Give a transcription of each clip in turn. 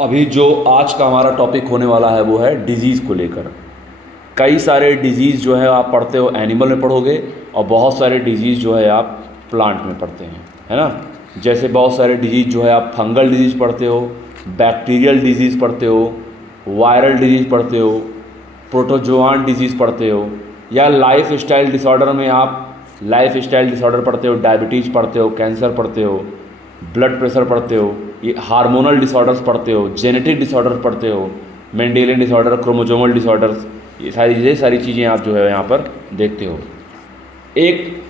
अभी जो आज का हमारा टॉपिक होने वाला है वो है डिजीज़ को लेकर। कई सारे डिजीज़ जो है आप पढ़ते हो एनिमल में पढ़ोगे, और बहुत सारे डिजीज़ जो है आप प्लांट में पढ़ते हैं, है ना। जैसे बहुत सारे डिजीज़ जो है आप फंगल डिजीज़ पढ़ते हो, बैक्टीरियल डिजीज़ पढ़ते हो, वायरल डिजीज़ पढ़ते हो, प्रोटोजोआन डिजीज़ पढ़ते हो, या लाइफ स्टाइल डिसऑर्डर में आप लाइफ स्टाइल डिसऑर्डर पढ़ते हो, डायबिटीज़ पढ़ते हो, कैंसर पढ़ते हो, ब्लड प्रेशर पढ़ते हो, ये हार्मोनल डिसऑर्डर्स पढ़ते हो, जेनेटिक डिसऑर्डर पढ़ते हो, मेंडेलियन डिसऑर्डर, क्रोमोजोमल डिसऑर्डर्स, ये सारी चीज़ें आप जो है यहाँ पर देखते हो। एक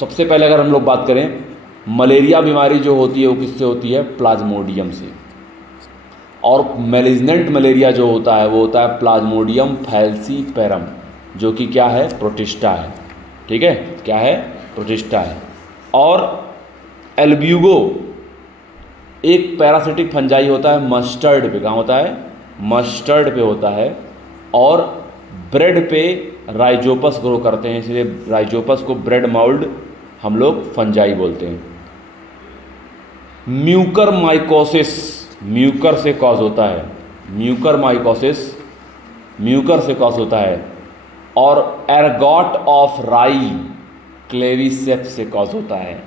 सबसे पहले अगर हम लोग बात करें, मलेरिया बीमारी जो होती है वो किससे होती है? प्लाज्मोडियम से। और मेलिग्नेंट मलेरिया जो होता है वो होता है प्लाज्मोडियम फैल्सीपेरम, जो कि क्या है? प्रोटिस्टा है। ठीक है, क्या है? प्रोटिस्टा है। और एल्ब्यूगो एक पैरासिटिक फंजाई होता है मस्टर्ड पे। कहाँ होता है? मस्टर्ड पे होता है। और ब्रेड पे राइजोपस ग्रो करते हैं, इसलिए राइजोपस को ब्रेड माउल्ड हम लोग फंजाई बोलते हैं। म्यूकर माइकोसिस म्यूकर से कॉज होता है। म्यूकर माइकोसिस म्यूकर से कॉज होता है। और एर्गॉट ऑफ राई क्लेविसेप्स से कॉज होता है।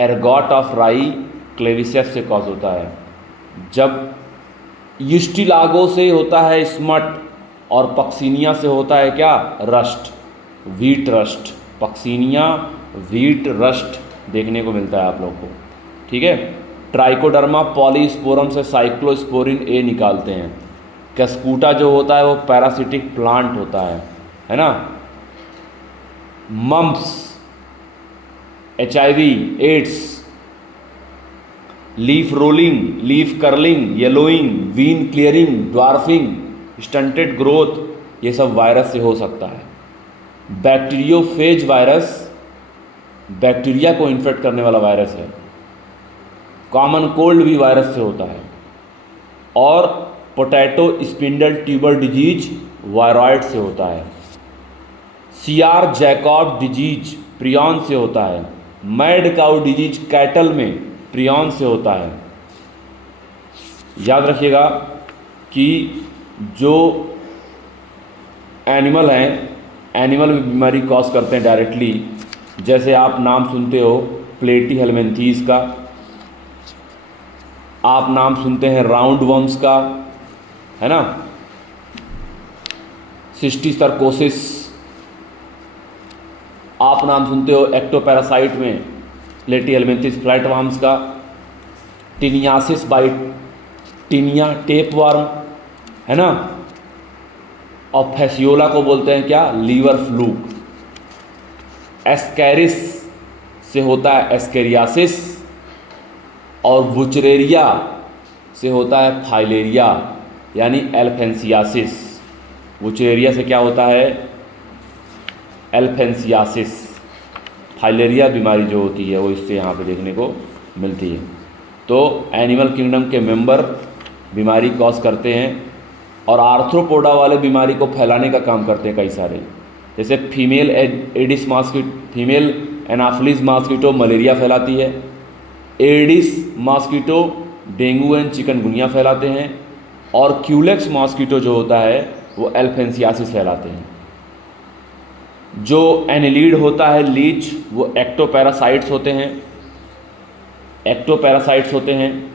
एर्गॉट ऑफ राई क्लेविसेप्स से कॉज होता है। जब यूस्टिलागो से होता है स्मट, और पक्सीनिया से होता है क्या? Rust, wheat rust. Puccinia wheat rust देखने को मिलता है आप लोग को। ठीक है। ट्राइकोडर्मा पॉलीस्पोरम से साइक्लोस्पोरिन ए निकालते हैं। कैस्कूटा जो होता है वो पैरासिटिक प्लांट होता है ना। Mumps, HIV, AIDS, leaf rolling, leaf curling, yellowing, vein clearing, dwarfing, stunted growth, ये सब वायरस से हो सकता है। बैक्टीरियोफेज वायरस बैक्टीरिया को इन्फेक्ट करने वाला वायरस है। कॉमन कोल्ड भी वायरस से होता है। और potato spindle tuber disease viroid से होता है। सीआर जैकॉब डिजीज प्रियॉन से होता है। मैड काउ डिजीज कैटल में प्रियॉन से होता है। याद रखिएगा कि जो एनिमल हैं, एनिमल में बीमारी कॉज करते हैं डायरेक्टली। जैसे आप नाम सुनते हो प्लेटी हेलमिंथीस का, आप नाम सुनते हैं राउंड वर्म्स का, है ना, सिस्टिसर्कोसिस, आप नाम सुनते हो एक्टोपैरासाइट में प्लेटी हेलमिंथीस फ्लैट वर्म्स का, टिनियासिस बाइट टिनिया टेप वर्म, है ना। और फैसियोला को बोलते हैं क्या? Liver fluke. एस्कैरिस से होता है एस्केरियासिस। और वुचरेरिया से होता है फाइलेरिया यानी एल्फेंसियासिस। वुचरेरिया से क्या होता है? एल्फेंसियासिस। फाइलेरिया बीमारी जो होती है वो इससे यहाँ पे देखने को मिलती है। तो एनिमल किंगडम के मेंबर बीमारी कॉज करते हैं, और आर्थ्रोपोडा वाले बीमारी को फैलाने का काम करते हैं कई सारे। जैसे female Aedes mosquito, female Anopheles mosquito malaria फैलाती है। Aedes mosquito dengue and chikungunya फैलाते हैं। और क्यूलेक्स मॉस्किटो जो होता है वो एल्फेंसियासिस फैलाते हैं। जो एनिलीड होता है लीच, वो एक्टोपैरासाइट्स होते हैं। एक्टोपैरासाइट्स होते हैं।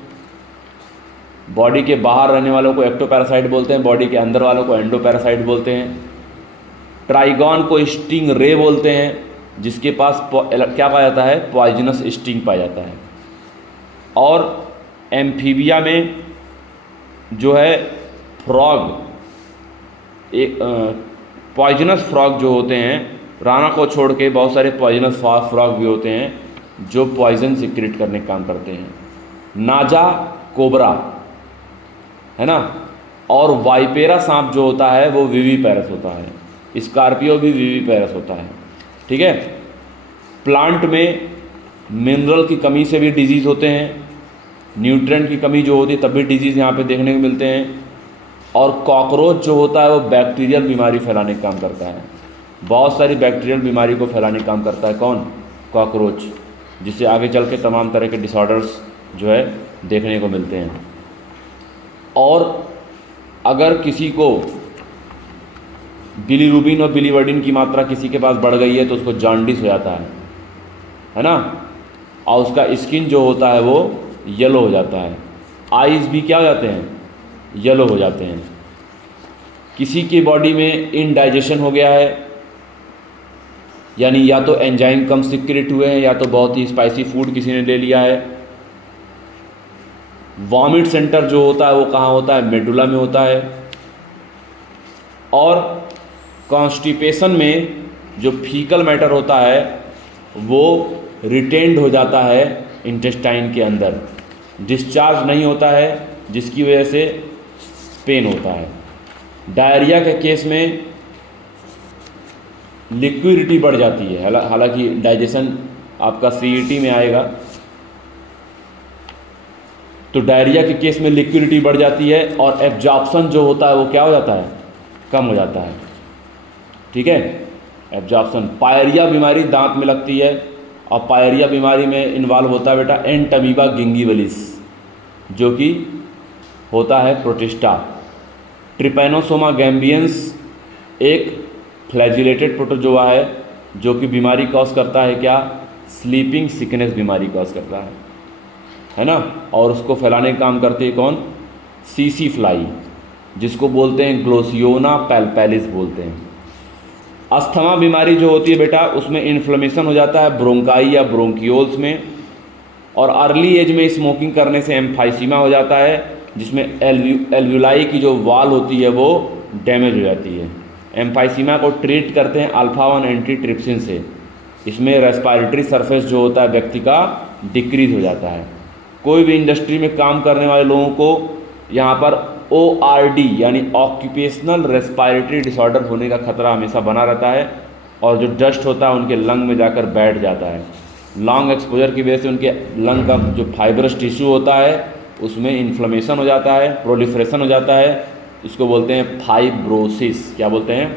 बॉडी के बाहर रहने वालों को एक्टोपैरासाइट बोलते हैं, बॉडी के अंदर वालों को एंडोपैरासाइट बोलते हैं। ट्राइगॉन को स्टिंग रे बोलते हैं, जिसके पास क्या पाया जाता है? पॉइजनस स्टिंग पाया जाता है। और एम्फीबिया में जो है फ्रॉग, एक पॉइजनस फ्रॉग जो होते हैं, राना को छोड़ के बहुत सारे पॉइजनस फ्रॉग भी होते हैं जो पॉइजन सिक्रेट करने का काम करते हैं। नाजा कोबरा, है ना। और वाइपेरा सांप जो होता है वो विवीपैरस होता है। स्कॉर्पियो भी विवीपैरस होता है। ठीक है। प्लांट में मिनरल की कमी से भी डिजीज़ होते हैं। न्यूट्रिएंट की कमी जो होती है तब भी डिजीज़ यहाँ पे देखने को मिलते हैं। और कॉकरोच जो होता है वो बैक्टीरियल बीमारी फैलाने का काम करता है। बहुत सारी बैक्टीरियल बीमारी को फैलाने का काम करता है कौन? कॉकरोच, जिससे आगे चल के तमाम तरह के डिसऑर्डर्स जो है देखने को मिलते हैं। और अगर किसी को बिलीरुबिन और बिलीवर्डिन की मात्रा किसी के पास बढ़ गई है तो उसको जॉन्डिस हो जाता है ना, और उसका स्किन जो होता है वो येलो हो जाता है, आइज़ भी क्या हो जाते हैं, येलो हो जाते हैं। किसी की बॉडी में इनडाइजेशन हो गया है, यानी या तो एंजाइम कम सिक्रेट हुए हैं या तो बहुत ही स्पाइसी फूड किसी ने ले लिया है। वॉमिट सेंटर जो होता है वो कहाँ होता है, मेडुला में होता है। और कॉन्स्टिपेशन में जो फीकल मैटर होता है वो रिटेन्ड हो जाता है इंटेस्टाइन के अंदर, डिस्चार्ज नहीं होता है, जिसकी वजह से पेन होता है। डायरिया के केस में लिक्विडिटी बढ़ जाती है, हालांकि डाइजेशन आपका सीईटी में आएगा, तो डायरिया के केस में लिक्विडिटी बढ़ जाती है और एब्जॉर्प्शन जो होता है वो क्या हो जाता है, कम हो जाता है। ठीक है, एब्जॉर्प्शन। पायरिया बीमारी दांत में लगती है और पायरिया बीमारी में इन्वॉल्व होता है बेटा एंटमीबा गिंगिवलिस, जो कि होता है प्रोटिस्टा। ट्रिपैनोसोमा गैम्बियंस एक फ्लैजिलेटेड प्रोटोजोआ है जो कि बीमारी कॉज करता है क्या, स्लीपिंग सिकनेस बीमारी कॉज करता है ना, और उसको फैलाने का काम करती है कौन, सीसी फ्लाई, जिसको बोलते हैं ग्लोसियोना पैल्पैलिस बोलते हैं। अस्थमा बीमारी जो होती है बेटा उसमें इन्फ्लेमेशन हो जाता है ब्रोंकाई या ब्रोंकियोल्स में, और अर्ली एज में स्मोकिंग करने से एम्फाइसीमा हो जाता है, जिसमें एल्व्यूलाई की जो वाल होती है वो डैमेज हो जाती है। एम्फाइसीमा को ट्रीट करते हैं अल्फा-1 एंटीट्रिप्सिन से। इसमें रेस्पिरेटरी सरफेस जो होता है व्यक्ति का डिक्रीज हो जाता है। कोई भी इंडस्ट्री में काम करने वाले लोगों को यहाँ पर ORD यानी ऑक्यूपेशनल रेस्पिरेटरी डिसऑर्डर होने का खतरा हमेशा बना रहता है, और जो डस्ट होता है उनके लंग में जाकर बैठ जाता है। लॉन्ग एक्सपोजर की वजह से उनके लंग का जो फाइब्रस टिश्यू होता है उसमें इन्फ्लेमेशन हो जाता है, प्रोलिफरेशन हो जाता है, इसको बोलते हैं फाइब्रोसिस, क्या बोलते हैं,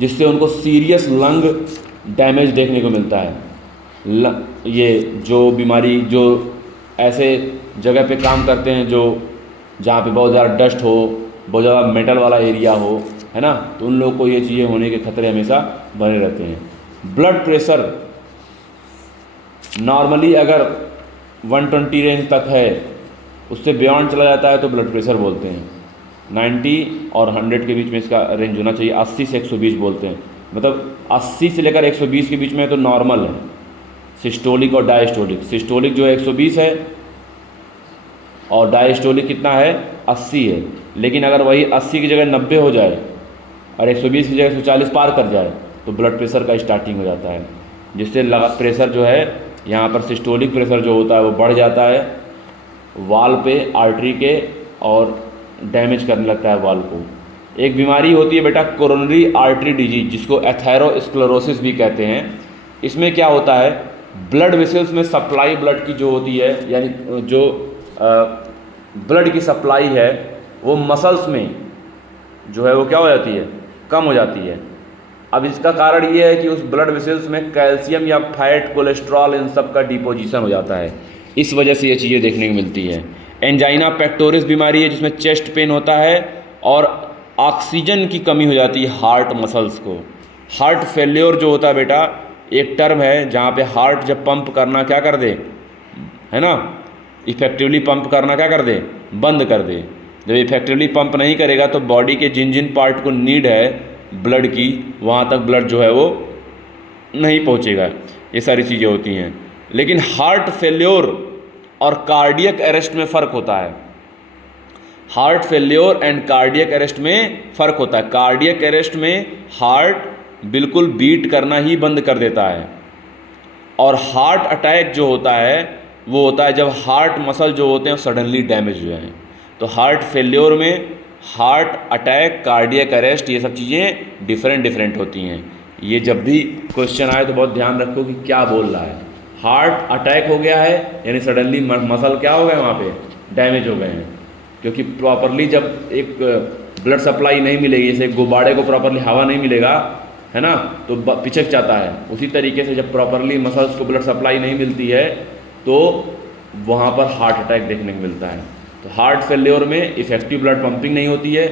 जिससे उनको सीरियस लंग डैमेज देखने को मिलता है। ये जो बीमारी जो ऐसे जगह पे काम करते हैं जो जहाँ पे बहुत ज़्यादा डस्ट हो, बहुत ज़्यादा मेटल वाला एरिया हो, है ना, तो उन लोगों को ये चीज़ें होने के खतरे हमेशा बने रहते हैं। ब्लड प्रेशर नॉर्मली अगर 120 रेंज तक है, उससे बियॉन्ड चला जाता है तो ब्लड प्रेशर बोलते हैं। 90 और 100 के बीच में इसका रेंज होना चाहिए। 80 से 120 बोलते हैं, मतलब 80 से लेकर 120 के बीच में तो नॉर्मल है, सिस्टोलिक और डायस्टोलिक। सिस्टोलिक जो है 120 है और डायस्टोलिक कितना है, 80 है। लेकिन अगर वही 80 की जगह 90 हो जाए और 120 की जगह 140 पार कर जाए तो ब्लड प्रेशर का स्टार्टिंग हो जाता है, जिससे प्रेशर जो है यहाँ पर सिस्टोलिक प्रेशर जो होता है वो बढ़ जाता है वाल पे, आर्टरी के, और डैमेज करने लगता है वाल को। एक बीमारी होती है बेटा कोरोनरी आर्टरी डिजीज, जिसको एथेरोस्क्लेरोसिस भी कहते हैं। इसमें क्या होता है, ब्लड वेसल्स में सप्लाई ब्लड की जो होती है, यानी जो ब्लड की सप्लाई है वो मसल्स में जो है वो क्या हो जाती है, कम हो जाती है। अब इसका कारण ये है कि उस ब्लड वेसल्स में कैल्शियम या फैट, कोलेस्ट्रॉल, इन सब का डिपोजिशन हो जाता है, इस वजह से ये चीज़ें देखने को मिलती है। एंजाइना पेक्टोरिस बीमारी है जिसमें चेस्ट पेन होता है और ऑक्सीजन की कमी हो जाती है हार्ट मसल्स को। हार्ट फेल्योर जो होता है बेटा एक टर्म है जहाँ पे हार्ट जब पंप करना क्या कर दे, है ना, इफेक्टिवली पंप करना क्या कर दे, बंद कर दे। जब इफेक्टिवली पंप नहीं करेगा तो बॉडी के जिन जिन पार्ट को नीड है ब्लड की, वहाँ तक ब्लड जो है वो नहीं पहुँचेगा। ये सारी चीज़ें होती हैं। लेकिन हार्ट फेल्योर और कार्डियक अरेस्ट में फ़र्क होता है। Heart failure and cardiac arrest में फ़र्क होता है। कार्डियक अरेस्ट में हार्ट बिल्कुल बीट करना ही बंद कर देता है, और हार्ट अटैक जो होता है वो होता है जब हार्ट मसल जो होते हैं सडनली डैमेज हो जाए। तो हार्ट फेल्योर में हार्ट अटैक, कार्डियक अरेस्ट, ये सब चीज़ें डिफरेंट होती हैं। ये जब भी क्वेश्चन आए तो बहुत ध्यान रखो कि क्या बोल रहा है। हार्ट अटैक हो गया है यानी सडनली मसल क्या हो गए, वहाँ पे डैमेज हो गए हैं, क्योंकि प्रॉपरली जब एक ब्लड सप्लाई नहीं मिलेगी, जैसे गुब्बारे को प्रॉपरली हवा नहीं मिलेगा, है ना, तो पिचक जाता है। उसी तरीके से जब प्रॉपरली मसल्स को ब्लड सप्लाई नहीं मिलती है तो वहाँ पर हार्ट अटैक देखने को मिलता है। तो हार्ट फेल्योर में इफेक्टिव ब्लड पंपिंग नहीं होती है,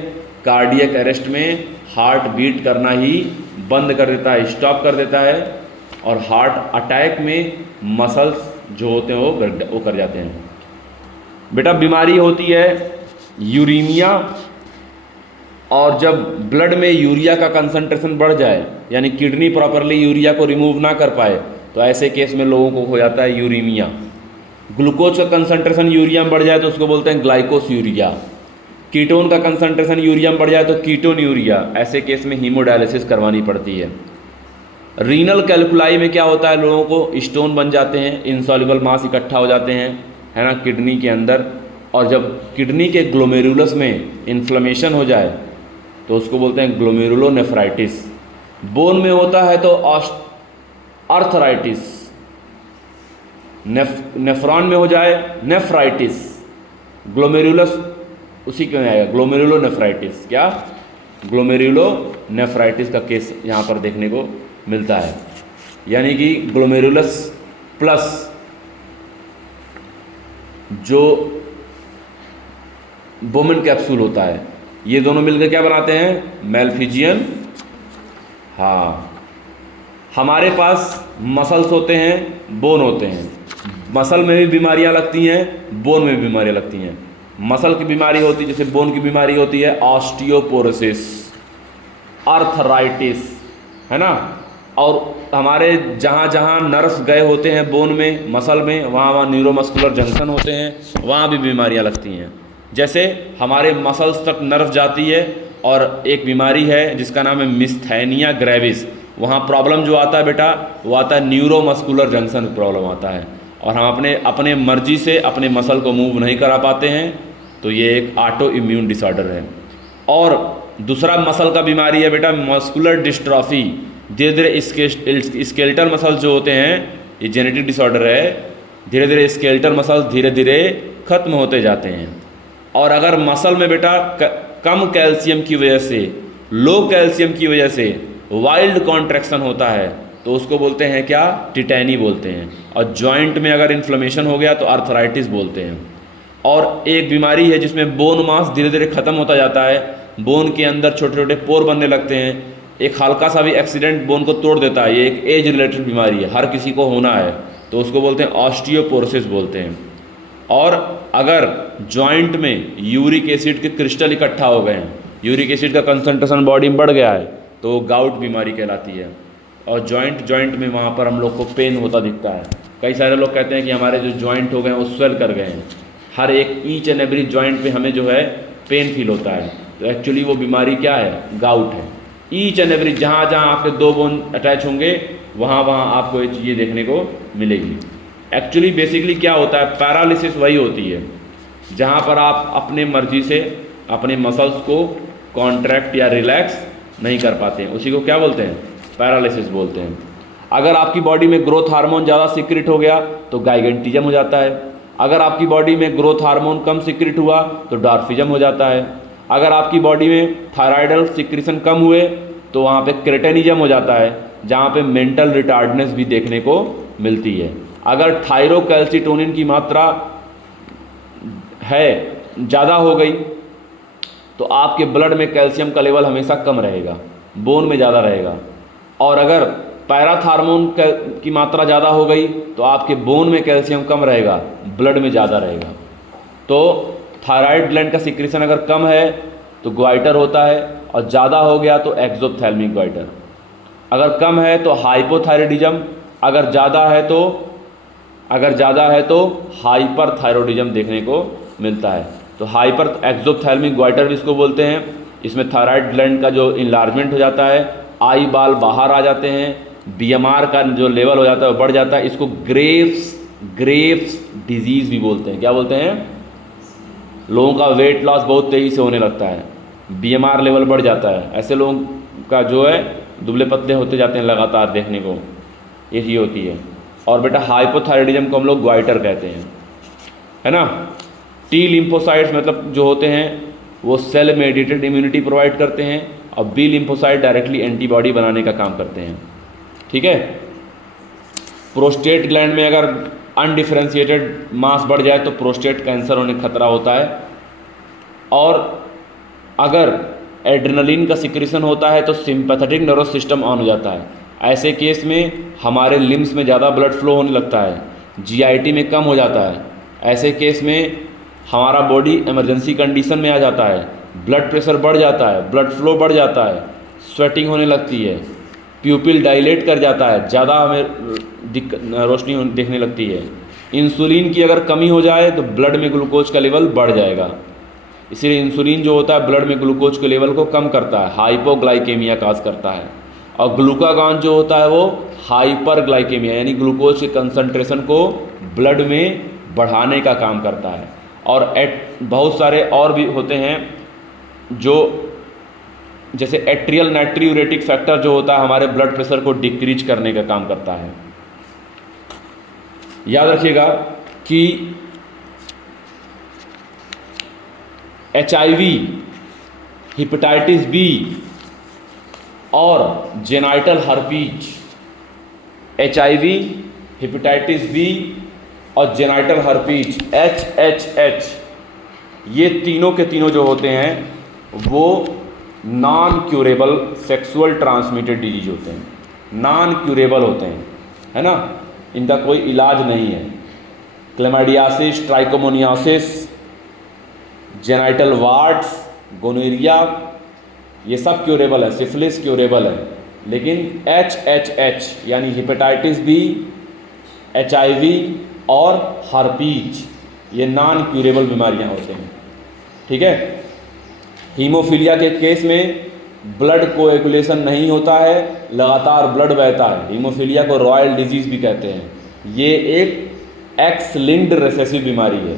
कार्डियक अरेस्ट में हार्ट बीट करना ही बंद कर देता है, स्टॉप कर देता है, और हार्ट अटैक में मसल्स जो होते हैं वो कर जाते हैं। बेटा बीमारी होती है यूरीमिया, और जब ब्लड में यूरिया का कंसंट्रेशन बढ़ जाए, यानी किडनी प्रॉपरली यूरिया को रिमूव ना कर पाए, तो ऐसे केस में लोगों को हो जाता है यूरीमिया। ग्लूकोज का कंसंट्रेशन यूरिया में बढ़ जाए तो उसको बोलते हैं ग्लाइकोस यूरिया। कीटोन का कंसंट्रेशन यूरिया में बढ़ जाए तो कीटोन यूरिया। ऐसे केस में हीमोडायलिसिस करवानी पड़ती है। रीनल कैल्कुलाई में क्या होता है, लोगों को स्टोन बन जाते हैं, इंसॉल्युबल मास इकट्ठा हो जाते हैं, है ना, किडनी के अंदर। और जब किडनी के ग्लोमेरुलस में इन्फ्लेमेशन हो जाए तो उसको बोलते हैं ग्लोमेरुलोनेफ्राइटिस। बोन में होता है तो आर्थराइटिस, नेफ्रॉन में हो जाए नेफ्राइटिस, ग्लोमेरुलस उसी के में आएगा ग्लोमेरुलोनेफ्राइटिस। क्या? ग्लोमेरुलोनेफ्राइटिस का केस यहाँ पर देखने को मिलता है। यानी कि ग्लोमेरुलस प्लस जो बोमेन कैप्सूल होता है, ये दोनों मिलकर क्या बनाते हैं? मैलफिजियन। हाँ, हमारे पास मसल्स होते हैं, बोन होते हैं। मसल में भी बीमारियां लगती हैं, बोन में भी बीमारियां लगती हैं। मसल की बीमारी होती है, जैसे बोन की बीमारी होती है ऑस्टियोपोरोसिस, आर्थराइटिस, है ना। और हमारे जहाँ जहाँ नर्व्स गए होते हैं बोन में, मसल में, वहाँ न्यूरोमस्कुलर जंक्शन होते हैं, वहाँ भी बीमारियाँ लगती हैं। जैसे हमारे मसल्स तक नर्व जाती है, और एक बीमारी है जिसका नाम है मिस्थैनिया ग्रेविस। वहाँ प्रॉब्लम जो आता है बेटा, वो आता है न्यूरोमस्कुलर जंक्शन प्रॉब्लम आता है, और हम अपने मर्जी से अपने मसल को मूव नहीं करा पाते हैं, तो ये एक ऑटो इम्यून डिसऑर्डर है। और दूसरा मसल का बीमारी है बेटा मस्कुलर डिस्ट्रॉफी। धीरे धीरे स्केलेटल मसल्स जो होते हैं, ये जेनेटिक डिसऑर्डर है, धीरे धीरे स्केलेटल मसल्स धीरे धीरे खत्म होते जाते हैं। और अगर मसल में बेटा कम कैल्शियम की वजह से, लो कैल्शियम की वजह से वाइल्ड कॉन्ट्रैक्शन होता है, तो उसको बोलते हैं क्या? टिटैनी बोलते हैं। और जॉइंट में अगर इन्फ्लेमेशन हो गया तो आर्थराइटिस बोलते हैं। और एक बीमारी है जिसमें बोन मास धीरे धीरे ख़त्म होता जाता है, बोन के अंदर छोटे छोटे पोर बनने लगते हैं, एक हल्का सा भी एक्सीडेंट बोन को तोड़ देता है। ये एक एज रिलेटेड बीमारी है, हर किसी को होना है, तो उसको बोलते हैं ऑस्टियोपोरोसिस बोलते हैं। और अगर जॉइंट में यूरिक एसिड के क्रिस्टल इकट्ठा हो गए हैं, यूरिक एसिड का कंसंट्रेशन बॉडी में बढ़ गया है, तो गाउट बीमारी कहलाती है। और जॉइंट में वहाँ पर हम लोग को पेन होता दिखता है। कई सारे लोग कहते हैं कि हमारे जो जॉइंट हो गए हैं वो स्वेल कर गए हैं, हर एक ईच एंड एवरी जॉइंट पे हमें जो है पेन फील होता है। तो एक्चुअली वो बीमारी क्या है? गाउट है। ईच एंड एवरी जहाँ जहाँ आपके दो बोन अटैच होंगे वहाँ वहाँ आपको ये चीज़ें देखने को मिलेगी। एक्चुअली बेसिकली क्या होता है? पैरालिसिस वही होती है जहाँ पर आप अपने मर्जी से अपने मसल्स को कॉन्ट्रैक्ट या रिलैक्स नहीं कर पाते हैं, उसी को क्या बोलते हैं? पैरालिसिस बोलते हैं। अगर आपकी बॉडी में ग्रोथ हार्मोन ज़्यादा सीक्रेट हो गया तो गाइगेंटिज्म हो जाता है। अगर आपकी बॉडी में ग्रोथ हार्मोन कम सीक्रेट हुआ तो डॉर्फिज्म हो जाता है। अगर आपकी बॉडी में थायराइडल सिक्रीशन कम हुए तो वहाँ पे क्रेटेनिज्म हो जाता है, जहाँ पे मेंटल रिटार्डनेस भी देखने को मिलती है। अगर थायरोकैल्सिटोनिन की मात्रा है ज़्यादा हो गई तो आपके ब्लड में कैल्शियम का लेवल हमेशा कम रहेगा, बोन में ज़्यादा रहेगा। और अगर पैराथार्मोन की मात्रा ज़्यादा हो गई तो आपके बोन में कैल्शियम कम रहेगा, ब्लड में ज़्यादा रहेगा। तो थायराइड ग्लैंड का सिक्रीशन अगर कम है तो ग्वाइटर होता है, और ज़्यादा हो गया तो एक्सोप्थैल्मिक ग्वाइटर। अगर कम है तो हाइपोथायराइडिज्म, अगर ज़्यादा है तो हाइपरथायरॉइडिज्म देखने को मिलता है। तो हाइपर एक्सोप्थैल्मिक ग्वाइटर भी इसको बोलते हैं। इसमें थायराइड ग्लैंड का जो इन्लार्जमेंट हो जाता है, आई बाल बाहर आ जाते हैं, बीएमआर का जो लेवल हो जाता है वो बढ़ जाता है। इसको ग्रेव्स डिजीज़ भी बोलते हैं। क्या बोलते हैं? लोगों का वेट लॉस बहुत तेज़ी से होने लगता है, बीएमआर लेवल बढ़ जाता है, ऐसे लोगों का जो है दुबले पतले होते जाते हैं लगातार, देखने को ये चीज़ होती है। और बेटा हाइपोथायराइडिज्म को हम लोग ग्वाइटर कहते हैं, है ना। टी लिम्फोसाइट्स मतलब जो होते हैं वो सेल मेडिएटेड इम्यूनिटी प्रोवाइड करते हैं, और बी लिम्फोसाइट डायरेक्टली एंटीबॉडी बनाने का काम करते हैं, ठीक है। प्रोस्टेट ग्लैंड में अगर अनडिफरेंशिएटेड मास बढ़ जाए तो प्रोस्टेट कैंसर होने का खतरा होता है। और अगर एड्रेनलिन का सिक्रेशन होता है तो सिंपैथेटिक नर्वस सिस्टम ऑन हो जाता है। ऐसे केस में हमारे लिम्स में ज़्यादा ब्लड फ्लो होने लगता है, जीआईटी में कम हो जाता है। ऐसे केस में हमारा बॉडी इमरजेंसी कंडीशन में आ जाता है, ब्लड प्रेशर बढ़ जाता है, ब्लड फ्लो बढ़ जाता है, स्वेटिंग होने लगती है, प्यूपिल डायलेट कर जाता है, ज़्यादा हमें रोशनी देखने लगती है। इंसुलिन की अगर कमी हो जाए तो ब्लड में ग्लूकोज का लेवल बढ़ जाएगा। इसीलिए इंसुलिन जो होता है ब्लड में ग्लूकोज के लेवल को कम करता है, हाइपोग्लाइकेमिया काज करता है। और ग्लूकागॉन जो होता है वो हाइपरग्लाइकेमिया यानी ग्लूकोज के कंसंट्रेशन को ब्लड में बढ़ाने का काम करता है। और बहुत सारे और भी होते हैं जो जैसे एट्रियल नाइट्रियूरेटिक फैक्टर जो होता है हमारे ब्लड प्रेशर को डिक्रीज करने का काम करता है। याद रखिएगा कि HIV, हेपेटाइटिस बी और genital herpes, HIV, hepatitis B और जेनाइटल हर्पीज HHH, ये तीनों के तीनों जो होते हैं वो non curable sexual transmitted disease होते हैं, नॉन क्यूरेबल होते हैं, है ना, इनका कोई इलाज नहीं है। Chlamydiasis, trichomoniasis, genital warts, gonorrhoea, ये सब क्यूरेबल है, सिफिलिस क्यूरेबल है। लेकिन HHH यानी हेपेटाइटिस बी, HIV और हर्पीज ये नॉन क्यूरेबल बीमारियां होते हैं। ठीक है। हीमोफीलिया के केस में ब्लड कोएगुलेशन नहीं होता है, लगातार ब्लड बहता है। हीमोफीलिया को रॉयल डिजीज़ भी कहते हैं। ये एक एक्स लिंक्ड रिसेसिव बीमारी है।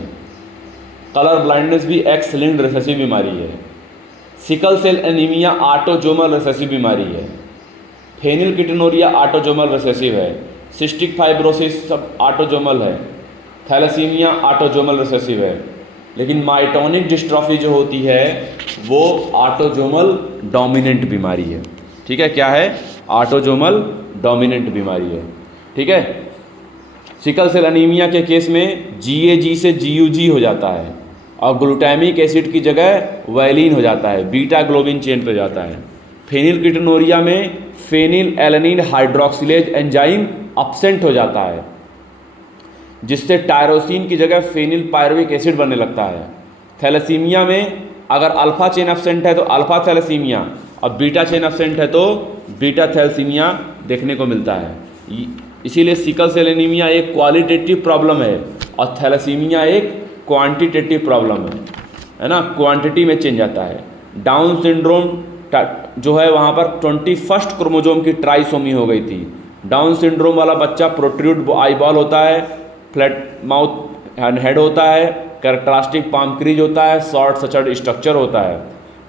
कलर ब्लाइंडनेस भी एक्स लिंक्ड रिसेसिव बीमारी है। Sickle cell anaemia autosomal recessive बीमारी है। फेनिलकीटोनुरिया ऑटोजोमल रिसेसिव है। सिस्टिक फाइब्रोसिस सब ऑटोजोमल है। थैलेसीमिया ऑटोजोमल रिसेसिव है। लेकिन माइटोनिक डिस्ट्रॉफी जो होती है वो ऑटोजोमल डोमिनेंट बीमारी है। ठीक है, क्या है? ऑटोजोमल डोमिनेंट बीमारी है। ठीक है। सिकल सेल एनीमिया के केस में GAG से GUG हो जाता है और ग्लूटामिक एसिड की जगह वैलिन हो जाता है, बीटा ग्लोबिन चेन पे जाता है। फेनिलकीटोनुरिया में phenyl alanine hydroxylase enzyme absent हो जाता है, जिससे टायरोसिन की जगह फेनिल पायरुविक एसिड बनने लगता है। थैलेसीमिया में अगर अल्फा चेन एब्सेंट है तो अल्फा थैलेसीमिया और बीटा चेन एब्सेंट है तो बीटा थैलेसीमिया देखने को मिलता है। इसीलिए सिकल सेल एनीमिया एक क्वालिटेटिव प्रॉब्लम है और थैलेसीमिया एक क्वांटिटेटिव प्रॉब्लम है ना, क्वांटिटी में चेंज आता है। डाउन सिंड्रोम जो है वहाँ पर 21 क्रोमोजोम की ट्राइसोमी हो गई थी। डाउन सिंड्रोम वाला बच्चा प्रोट्रूड आईबॉल होता है, फ्लैट माउथ हेड होता है, कैरेक्टरिस्टिक पाम क्रीज होता है, शॉर्ट सचर्ड स्ट्रक्चर होता है।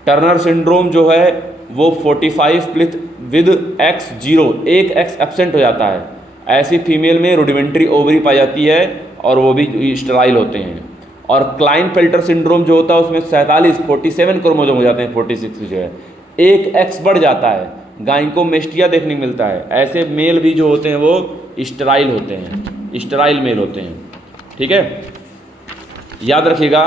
टर्नर सिंड्रोम जो है वो 45 स्प्लिट विद X0, एक X एब्सेंट हो जाता है। ऐसी फीमेल में रुडिमेंट्री ओवरी पाई जाती है और वो भी स्टेराइल होते हैं। और क्लाइनफेल्टर सिंड्रोम जो होता है उसमें 47 क्रोमोजोम हो जाते हैं, 46 की जगह एक X बढ़ जाता है, गाइनकोमेस्टिया देखने को मिलता है। ऐसे मेल भी जो होते हैं वो स्टेराइल होते हैं, स्टेराइल मेल होते हैं। ठीक है, याद रखिएगा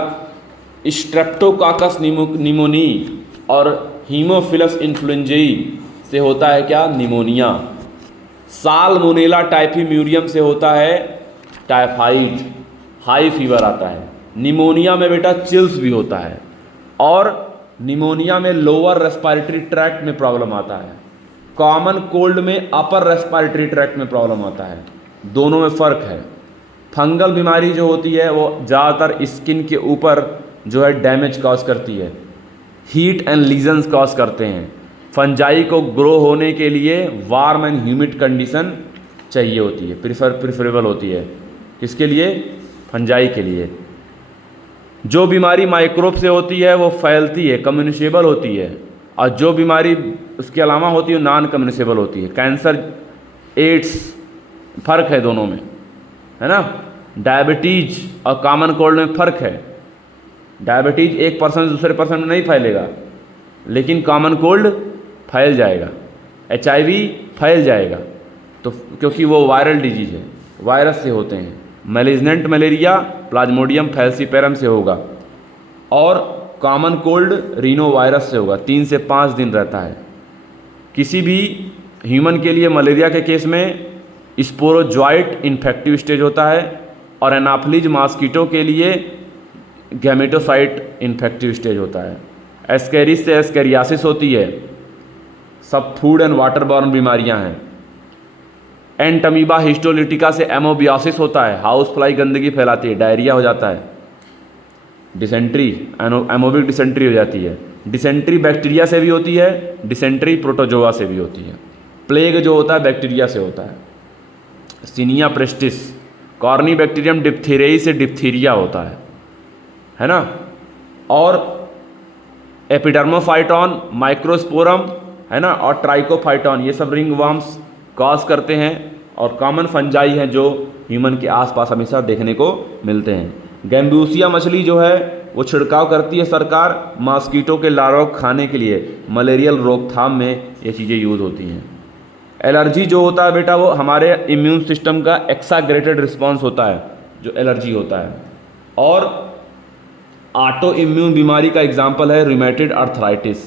स्ट्रेप्टोकाकस निमोनी और हीमोफिलस इन्फ्लुएंजाई से होता है क्या? निमोनिया। साल्मोनेला टाइफीम्यूरियम से होता है टाइफाइड, हाई फीवर आता है। निमोनिया में बेटा चिल्स भी होता है और निमोनिया में लोअर रेस्पिरेटरी ट्रैक्ट में प्रॉब्लम आता है। कॉमन कोल्ड में अपर रेस्पिरेटरी ट्रैक्ट में प्रॉब्लम आता है। दोनों में फ़र्क है। फंगल बीमारी जो होती है वो ज़्यादातर स्किन के ऊपर जो है डैमेज कॉज करती है, हीट एंड लीजन्स कॉज करते हैं। फंजाई को ग्रो होने के लिए वार्म एंड ह्यूमिड कंडीशन चाहिए होती है, प्रिफरेबल होती है। किसके लिए? फंजाई के लिए। जो बीमारी माइक्रोब से होती है वो फैलती है, कम्युनिकेबल होती है, और जो बीमारी उसके अलावा होती है नॉन कम्युनिकेबल होती है। कैंसर, एड्स, फ़र्क है दोनों में, है ना। डायबिटीज और कॉमन कोल्ड में फ़र्क है। डायबिटीज एक पर्सन से दूसरे पर्सन में नहीं फैलेगा, लेकिन कॉमन कोल्ड फैल जाएगा, HIV फैल जाएगा, तो क्योंकि वो वायरल डिजीज़ है, वायरस से होते हैं। मैलिग्नेंट मलेरिया प्लाज्मोडियम फैल्सीपेरम से होगा, और कॉमन कोल्ड रीनो वायरस से होगा। 3 से 5 दिन रहता है। किसी भी ह्यूमन के लिए मलेरिया के केस में स्पोरोजॉइट इन्फेक्टिव स्टेज होता है, और एनाफिलीज मॉस्किटो के लिए गैमेटोसाइट इन्फेक्टिव स्टेज होता है। एस्केरिस से एस्केरियासिस होती है। सब फूड एंड वाटर बॉर्न बीमारियां हैं। एंटमीबा हिस्टोलिटिका से एमोबियासिस होता है, हाउस फ्लाई गंदगी फैलाती है, डायरिया हो जाता है। डिसेंट्री एमोबिक डिसेंट्री हो जाती है। डिसेंट्री बैक्टीरिया से भी होती है, डिसेंट्री प्रोटोजोआ से भी होती है। प्लेग जो होता है बैक्टीरिया से होता है। सीनिया प्रेस्टिस कॉर्नी बैक्टीरियम डिप्थीरियाई से डिप्थीरिया होता है ना। और एपिडर्मोफाइटॉन माइक्रोस्पोरम है ना, और ट्राइकोफाइटॉन, ये सब रिंग वर्म्स कॉज करते हैं, और कॉमन फंजाई हैं जो ह्यूमन के आसपास हमेशा देखने को मिलते हैं। गैम्बूसिया मछली जो है वो छिड़काव करती है सरकार मॉस्किटो के लार्वा को खाने के लिए। मलेरियल रोकथाम में ये चीज़ें यूज़ होती हैं। एलर्जी जो होता है बेटा, वो हमारे इम्यून सिस्टम का एक्साग्रेटेड रिस्पॉन्स होता है, जो एलर्जी होता है। और ऑटो इम्यून बीमारी का एग्जाम्पल है रूमेटॉइड अर्थराइटिस।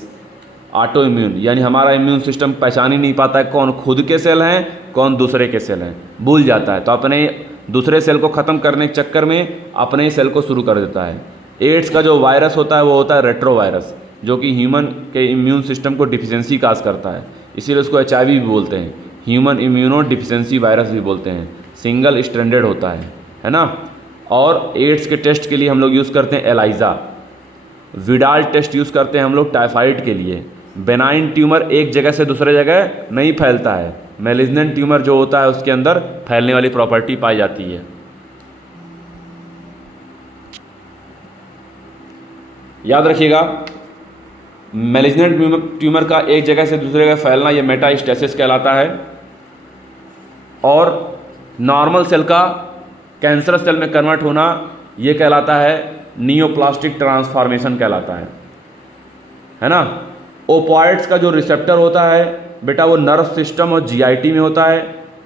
ऑटो इम्यून यानी हमारा इम्यून सिस्टम पहचान ही नहीं पाता है कौन खुद के सेल हैं कौन दूसरे के सेल हैं, भूल जाता है, तो अपने दूसरे सेल को ख़त्म करने के चक्कर में अपने सेल को शुरू कर देता है। एड्स का जो वायरस होता है वो होता है रेट्रो वायरस, जो कि ह्यूमन के इम्यून सिस्टम को डिफिशेंसी काज करता है, इसीलिए उसको HIV भी बोलते हैं, ह्यूमन इम्यूनो डिफिशेंसी वायरस भी बोलते हैं। सिंगल स्ट्रैंडेड होता है ना। और एड्स के टेस्ट के लिए हम लोग यूज़ करते हैं एलाइजा। विडाल टेस्ट यूज़ करते हैं हम लोग टाइफाइड के लिए। बेनाइन ट्यूमर एक जगह से दूसरे जगह नहीं फैलता है। मैलिग्नेंट ट्यूमर जो होता है उसके अंदर फैलने वाली प्रॉपर्टी पाई जाती है। याद रखिएगा, मैलिग्नेंट ट्यूमर का एक जगह से दूसरे जगह फैलना ये मेटास्टेसिस कहलाता है, और नॉर्मल सेल का कैंसरस सेल में कन्वर्ट होना ये कहलाता है नियोप्लास्टिक ट्रांसफॉर्मेशन कहलाता है ना। ओपॉइड्स का जो रिसेप्टर होता है बेटा वो नर्व सिस्टम और GIT में होता है।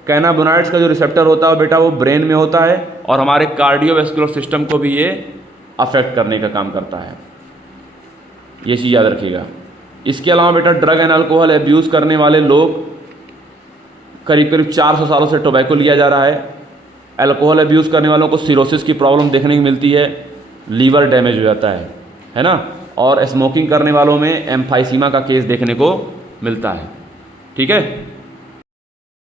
कैनाबोनाइड्स का जो रिसेप्टर होता है बेटा वो ब्रेन में होता है, और हमारे कार्डियोवैस्कुलर सिस्टम को भी ये अफेक्ट करने का काम करता है। ये चीज़ याद रखिएगा। इसके अलावा बेटा ड्रग एंड अल्कोहल एब्यूज़ करने वाले लोग, करीब करीब 400 सालों से टोबैको लिया जा रहा है। अल्कोहल एब्यूज़ करने वालों को सिरोसिस की प्रॉब्लम देखने को मिलती है, लीवर डैमेज हो जाता है ना। और स्मोकिंग करने वालों में एम्फाइसीमा का केस देखने को मिलता है। ठीक है।